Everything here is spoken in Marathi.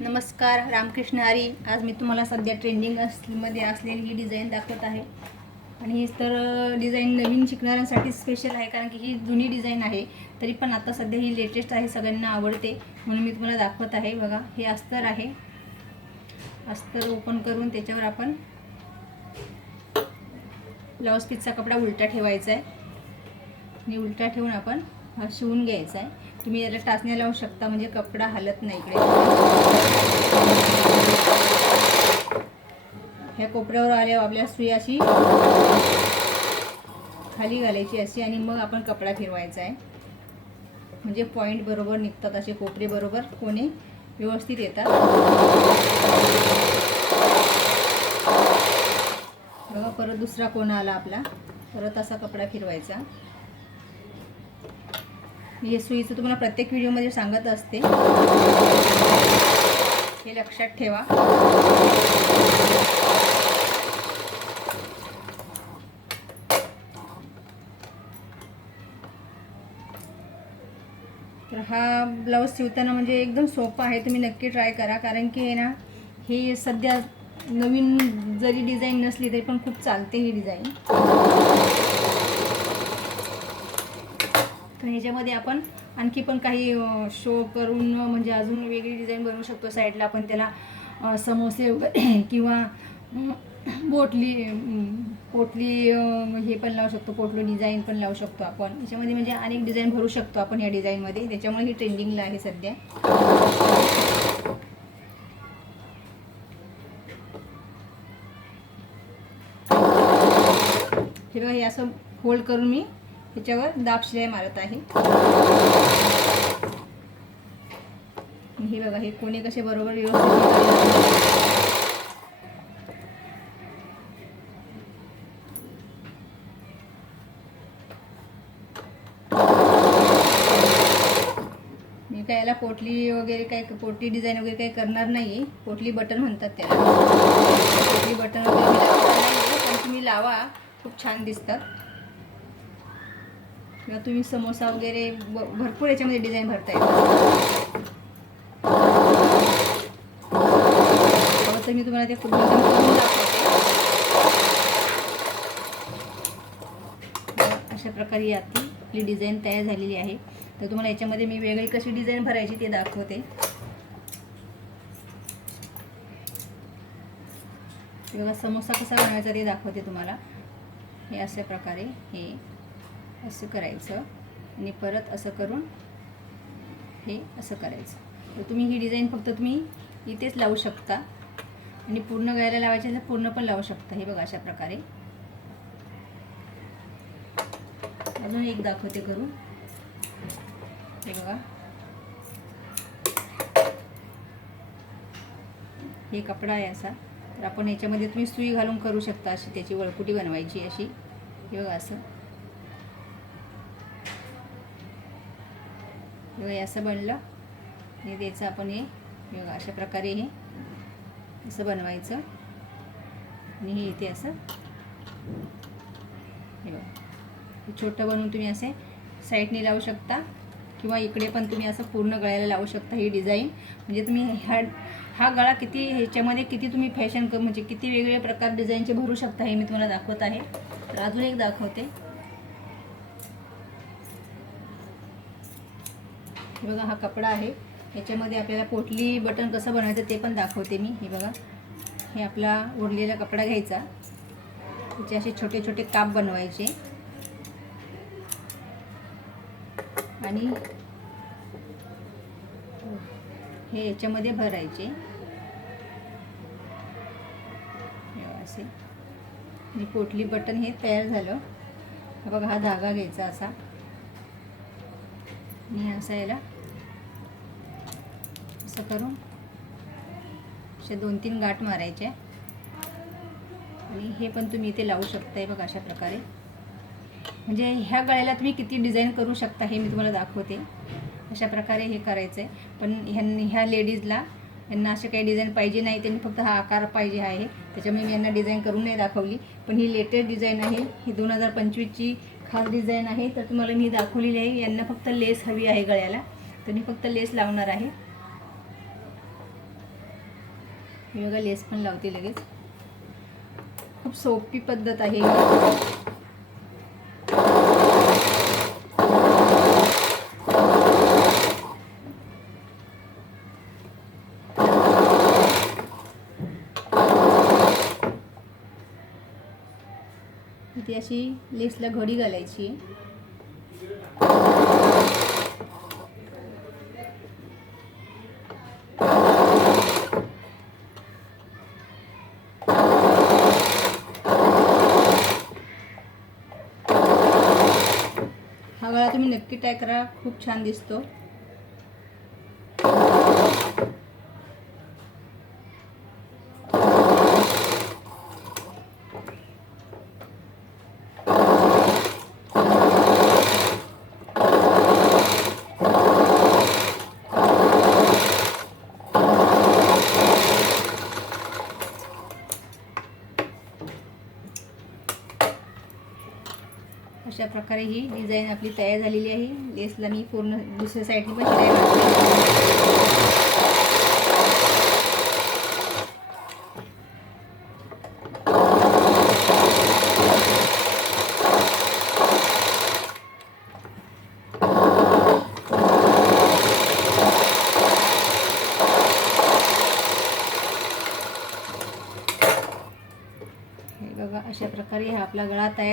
नमस्कार रामकृष्ण हरी. आज मी तुम्हाला सध्या ट्रेंडिंग असमध्ये असलेली ही डिझाईन दाखवत आहे. आणि ही तर डिझाईन नवीन शिकणाऱ्यांसाठी स्पेशल आहे कारण की ही जुनी डिझाईन आहे. तरी पण आता सध्या ही लेटेस्ट आहे सगळ्यांना आवडते. म्हणून मी तुम्हाला दाखवत आहे. बघा हे अस्तर आहे. अस्तर ओपन करून त्याच्यावर आपण ब्लाऊज पीसचा कपडा उलटा ठेवायचा आहे. आणि उलटा ठेवून आपण हा शिवून घ्यायचा आहे. तुम्ही याला टाचण्या लावू शकता म्हणजे कपडा हलत नाही इकडे. ह्या कोपऱ्यावर आल्यावर आपल्या सुई अशी खाली घालायची अशी आणि मग आपण कपडा फिरवायचा आहे. म्हणजे पॉईंट बरोबर निघतात असे कोपरे बरोबर कोणे व्यवस्थित येतात. बघा परत दुसरा कोणा आला आपला. परत असा कपडा फिरवायचा. हे सुईचं तुम्हाला प्रत्येक व्हिडिओमध्ये सांगत असते. हे लक्षात ठेवा. तर हा ब्लाऊज शिवताना म्हणजे एकदम सोपा आहे. तुम्ही नक्की ट्राय करा. कारण की आहे ना हे सध्या नवीन जरी डिझाईन नसली तरी पण खूप चालते ही डिझाईन ह्याच्यामध्ये आपण आणखी पण काही शो करून म्हणजे अजून वेगळी डिझाईन बनवू शकतो. साईडला आपण त्याला समोसे वगैरे किंवा बोटली पोटली हे पण लावू शकतो. पोटलो डिझाईन पण लावू शकतो आपण. याच्यामध्ये म्हणजे अनेक डिझाईन भरू शकतो आपण या डिझाईनमध्ये त्याच्यामुळे ही ट्रेंडिंगला आहे सध्या. हे बघा हे असं फोल्ड करून मी ह्याच्यावर दाब शिलाई मारत आहे. हे बघा हे कोणी कसे बरोबर व्यवस्थित मी काय याला पोटली वगैरे काय पोटली डिझाईन वगैरे काही करणार नाही पोटली बटन म्हणतात त्याला. पोटली बटन वगैरे पण तुम्ही लावा. खूप छान दिसतात. किंवा तुम्ही समोसा वगैरे ब- भरपूर याच्यामध्ये डिझाईन भरता येईल तर मी तुम्हाला ते खूप करून दाखवते. अशा प्रकारे यातली आपली डिझाईन तयार झालेली आहे. तर तुम्हाला याच्यामध्ये मी वेगळी कशी डिझाईन भरायची ते दाखवते. बघा समोसा कसा बनवायचा ते दाखवते तुम्हाला. हे अशा प्रकारे हे. असं करायचं आणि परत असं करून हे असं करायचं. तर तुम्ही ही डिझाईन फक्त तुम्ही इथेच लावू शकता. आणि पूर्ण गायला लावायचे तर पूर्ण पण लावू शकता. हे बघा अशा प्रकारे. अजून एक दाखवते करून. हे बघा. हे कपडा आहे असा. तर आपण याच्यामध्ये तुम्ही सुई घालून करू शकता अशी त्याची वळकुटी बनवायची अशी. हे बघा असं. हे हे असं बनलं. हे द्यायचं आपण हे. हे अशा प्रकारे हे असं बनवायचं. आणि हे इथे असं. हे बघा. छोटं बनवून तुम्ही असे साईडने लावू शकता किंवा इकडे पण तुम्ही असं पूर्ण गळ्याला लावू शकता ही डिझाईन. म्हणजे तुम्ही ह्या हा गळा किती ह्याच्यामध्ये किती तुम्ही फॅशन म्हणजे किती वेगवेगळे प्रकार डिझाईनचे भरू शकता हे मी तुम्हाला दाखवत आहे. तर अजून एक दाखवते. हे बघा हा कपडा आहे. याच्यामध्ये आपल्याला पोटली बटन कसं बनवायचं ते पण दाखवते मी. हे बघा हे आपला उरलेला कपडा घ्यायचा. त्याचे असे छोटे छोटे काप बनवायचे. आणि हे याच्यामध्ये भरायचे. असे. आणि पोटली बटन हे तयार झालं. बघा हा धागा घ्यायचा असा. आणि असा याला असं करून असे दोन तीन गाठ मारायचे. आणि हे पण तुम्ही इथे लावू शकताय बघा अशा प्रकारे. म्हणजे ह्या गळ्याला तुम्ही किती डिझाईन करू शकता हे मी तुम्हाला दाखवते. अशा प्रकारे हे करायचं आहे पण ह्यांनी ह्या लेडीजला यांना असे काही डिझाईन पाहिजे नाही त्यांनी फक्त हा आकार पाहिजे आहे. त्याच्यामुळे मी यांना डिझाईन करून नाही दाखवली. पण ही लेटेस्ट डिझाईन आहे. ही दोन हजार पंचवीसची खास डिझाईन आहे. तर तुम्हाला मी दाखवलेली आहे. यांना फक्त लेस हवी आहे गळ्याला. तर मी फक्त लेस लावणार आहे. मी बघा लेस पण लावते लगेच. खूप सोपी पद्धत आहे. ती इथे अशी लेसला घडी घालायची. हा गळा तुम्ही नक्की ट्राय करा. खूप छान दिसतो. अशा प्रकारे ही डिझाईन आपली तयार झालेली आहे. लेसला मी पूर्ण दुसऱ्या साईडने पण शिलाई बघा अशा प्रकारे हा आपला गळा तयार